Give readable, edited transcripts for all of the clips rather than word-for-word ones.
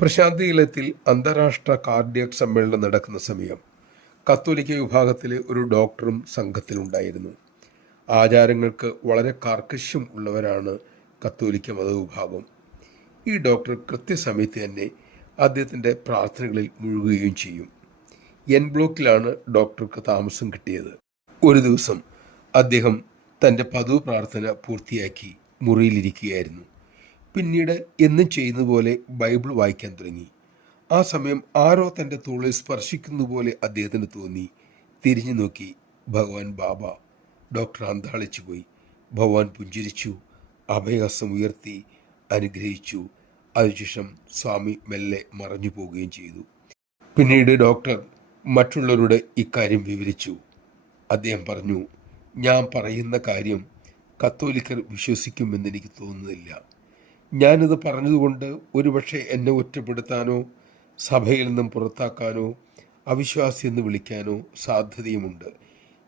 പ്രശാന്തിയിലത്തിൽ അന്താരാഷ്ട്ര കാർഡിയാക് സമ്മേളനം നടക്കുന്ന സമയം കത്തോലിക്ക വിഭാഗത്തിലെ ഒരു ഡോക്ടറും സംഘത്തിലുണ്ടായിരുന്നു. ആചാരങ്ങൾക്ക് വളരെ കാർക്കശ്യം ഉള്ളവരാണ് കത്തോലിക്ക മതവിഭാഗം. ഈ ഡോക്ടർ കൃത്യസമയത്ത് തന്നെ അദ്ദേഹത്തിൻ്റെ പ്രാർത്ഥനകളിൽ മുഴുകുകയും ചെയ്യും. എൻ ബ്ലോക്കിലാണ് ഡോക്ടർക്ക് താമസം കിട്ടിയത്. ഒരു ദിവസം അദ്ദേഹം തൻ്റെ പതിവ് പ്രാർത്ഥന പൂർത്തിയാക്കി മുറിയിലിരിക്കുകയായിരുന്നു. പിന്നീട് എന്നും ചെയ്യുന്ന പോലെ ബൈബിൾ വായിക്കാൻ തുടങ്ങി. ആ സമയം ആരോ തൻ്റെ തോളിൽ സ്പർശിക്കുന്ന പോലെ അദ്ദേഹത്തിന് തോന്നി. തിരിഞ്ഞു നോക്കി. ഭഗവാൻ ബാബ. ഡോക്ടർ അന്താളിച്ചു പോയി. ഭഗവാൻ പുഞ്ചിരിച്ചു, അഭയഹസ്തം ഉയർത്തി അനുഗ്രഹിച്ചു. അതിനുശേഷം സ്വാമി മെല്ലെ മറഞ്ഞു പോവുകയും ചെയ്തു. പിന്നീട് ഡോക്ടർ മറ്റുള്ളവരോട് ഇക്കാര്യം വിവരിച്ചു. അദ്ദേഹം പറഞ്ഞു, ഞാൻ പറയുന്ന കാര്യം കത്തോലിക്കർ വിശ്വസിക്കുമെന്ന് എനിക്ക് തോന്നുന്നില്ല. ഞാനിത് പറഞ്ഞതുകൊണ്ട് ഒരുപക്ഷെ എന്നെ ഒറ്റപ്പെടുത്താനോ സഭയിൽ നിന്നും പുറത്താക്കാനോ അവിശ്വാസി എന്ന് വിളിക്കാനോ സാധ്യതയുമുണ്ട്.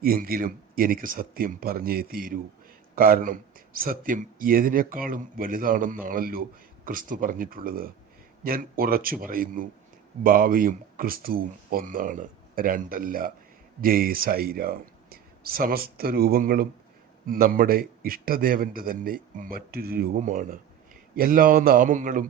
എങ്കിലും എനിക്ക് സത്യം പറഞ്ഞേ തീരൂ. കാരണം സത്യം ഏതിനേക്കാളും വലുതാണെന്നാണല്ലോ ക്രിസ്തു പറഞ്ഞിട്ടുള്ളത്. ഞാൻ ഉറച്ചു പറയുന്നു, ബാവയും ക്രിസ്തുവും ഒന്നാണ്, രണ്ടല്ല. ജയ് സായിരാം. സമസ്ത രൂപങ്ങളും നമ്മുടെ ഇഷ്ടദേവൻ്റെ തന്നെ മറ്റൊരു രൂപമാണ്. എല്ലാ നാമങ്ങളും